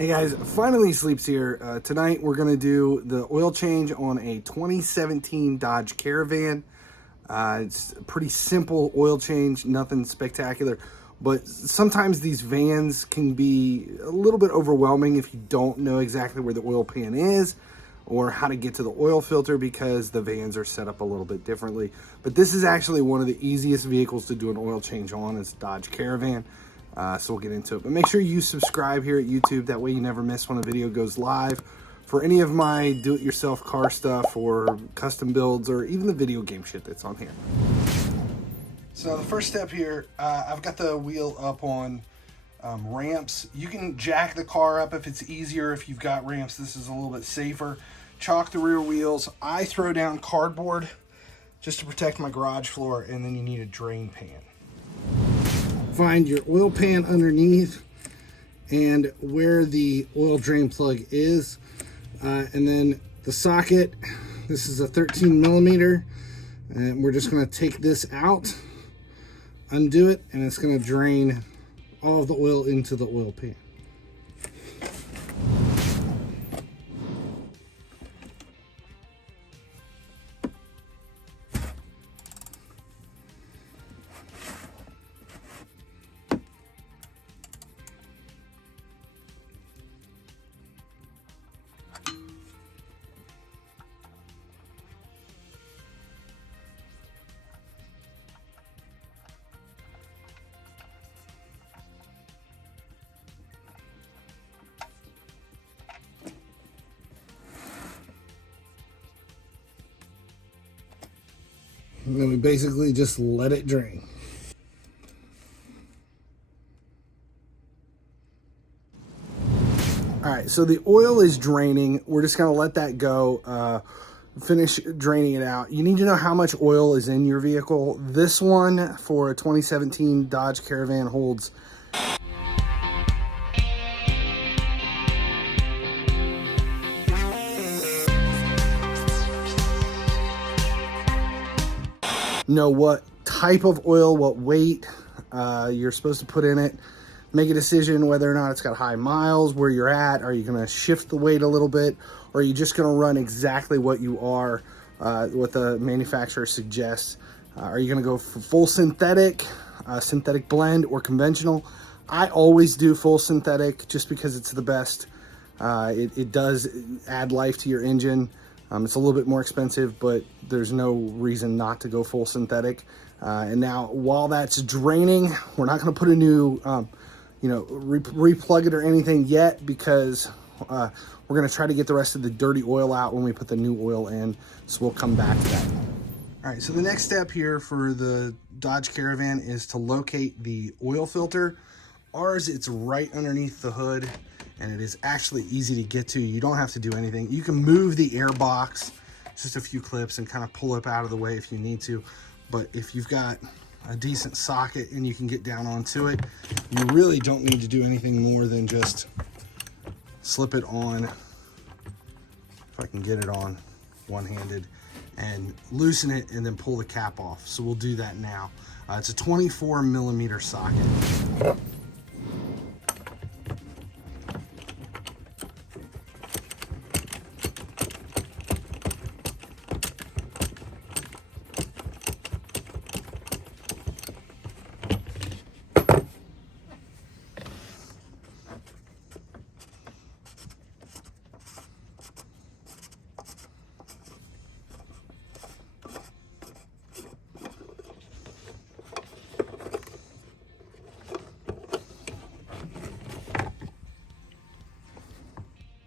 Hey guys, finally Sleeps here. Tonight we're going to do the oil change on a 2017 Dodge Caravan. It's a pretty simple oil change, nothing spectacular, but sometimes these vans can be a little bit overwhelming if you don't know exactly where the oil pan is or how to get to the oil filter because the vans are set up a little bit differently. But this is actually one of the easiest vehicles to do an oil change on. It's Dodge Caravan. So we'll get into it, but make sure you subscribe here at YouTube. That way you never miss when a video goes live for any of my do-it-yourself car stuff or custom builds or even the video game shit that's on here. So the first step here, I've got the wheel up on ramps. You can jack the car up if it's easier. If you've got ramps, this is a little bit safer. Chalk the rear wheels. I throw down cardboard just to protect my garage floor, and then you need a drain pan. Find your oil pan underneath and where the oil drain plug is, and then the socket. This is a 13 millimeter, and we're just going to take this out, undo it, and it's going to drain all of the oil into the oil pan. And then we basically just let it drain. All right, so the oil is draining. We're just gonna let that go, finish draining it out. You need to know how much oil is in your vehicle. This one for a 2017 Dodge Caravan holds know what type of oil, what weight you're supposed to put in it. Make a decision whether or not it's got high miles, where you're at. Are you going to shift the weight a little bit, or are you just going to run exactly what you are, what the manufacturer suggests? Are you going to go for full synthetic, synthetic blend, or conventional? I always do full synthetic just because it's the best. It does add life to your engine. It's a little bit more expensive, but there's no reason not to go full synthetic. And now, while that's draining, we're not going to put a new, replug it or anything yet, because we're going to try to get the rest of the dirty oil out when we put the new oil in. So we'll come back to that. All right, so the next step here for the Dodge Caravan is to locate the oil filter. Ours, it's right underneath the hood, and it is actually easy to get to. You don't have to do anything. You can move the air box, just a few clips, and kind of pull it out of the way if you need to. But if you've got a decent socket and you can get down onto it, you really don't need to do anything more than just slip it on, if I can get it on one-handed, and loosen it and then pull the cap off. So we'll do that now. It's a 24 millimeter socket.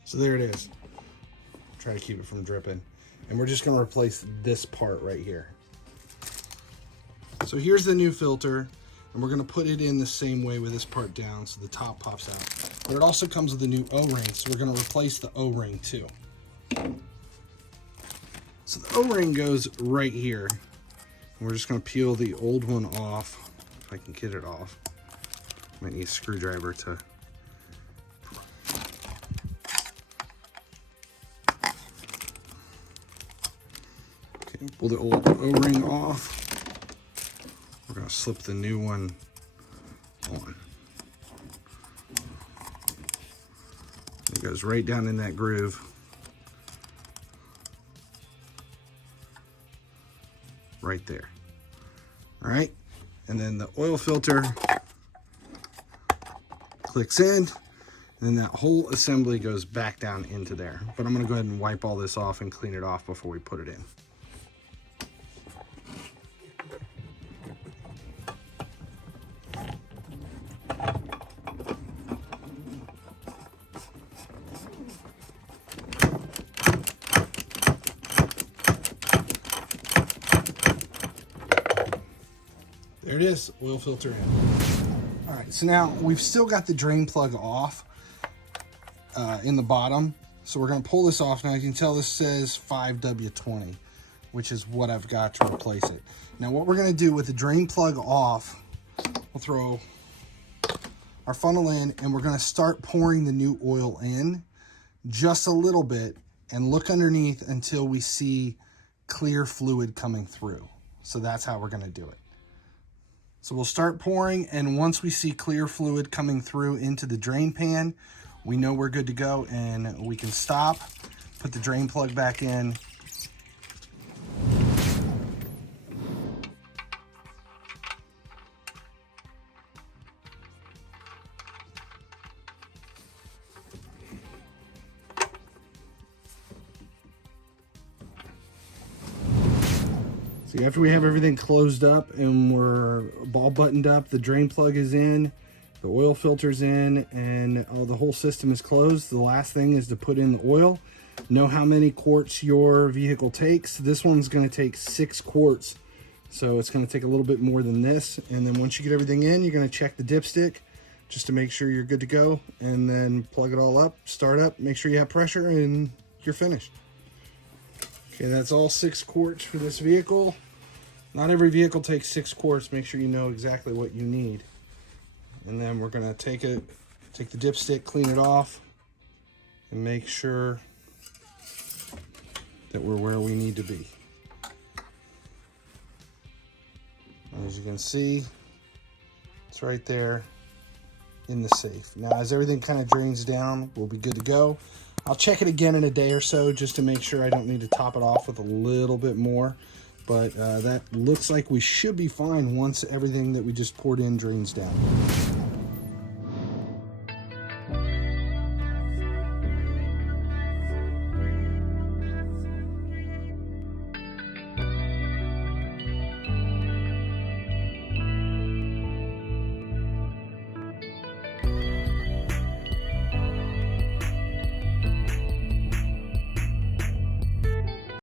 So there it is. Try to keep it from dripping. And we're just going to replace this part right here. So here's the new filter, and we're going to put it in the same way with this part down so the top pops out. But it also comes with a new O-ring, so we're going to replace the O-ring too. So the O-ring goes right here. And we're just going to peel the old one off, if I can get it off. Might need a screwdriver to... Pull the old O-ring off. We're going to slip the new one on. goes right down in that groove. Right there. All right, and then the oil filter clicks in, and then that whole assembly goes back down into there. But I'm gonna go ahead and wipe all this off and clean it off before we put it in. There it is, oil filter in. All right, so now we've still got the drain plug off in the bottom. So we're gonna pull this off. Now you can tell this says 5W20, which is what I've got to replace it. Now what we're gonna do with the drain plug off, we'll throw our funnel in and we're gonna start pouring the new oil in just a little bit and look underneath until we see clear fluid coming through. So that's how we're gonna do it. So we'll start pouring, and once we see clear fluid coming through into the drain pan, we know we're good to go, and we can stop, put the drain plug back in. See, after we have everything closed up and we're all buttoned up, the drain plug is in, the oil filter's in, and the whole system is closed. The last thing is to put in the oil. Know how many quarts your vehicle takes. This one's going to take 6 quarts, so it's going to take a little bit more than this. And then once you get everything in, you're going to check the dipstick just to make sure you're good to go, and then plug it all up, start up, make sure you have pressure, and you're finished. Okay, that's all 6 quarts for this vehicle. Not every vehicle takes 6 quarts. Make sure you know exactly what you need. And then we're gonna take the dipstick, clean it off, and make sure that we're where we need to be. As you can see, it's right there in the safe. Now, as everything kind of drains down, we'll be good to go. I'll check it again in a day or so just to make sure I don't need to top it off with a little bit more. But that looks like we should be fine once everything that we just poured in drains down.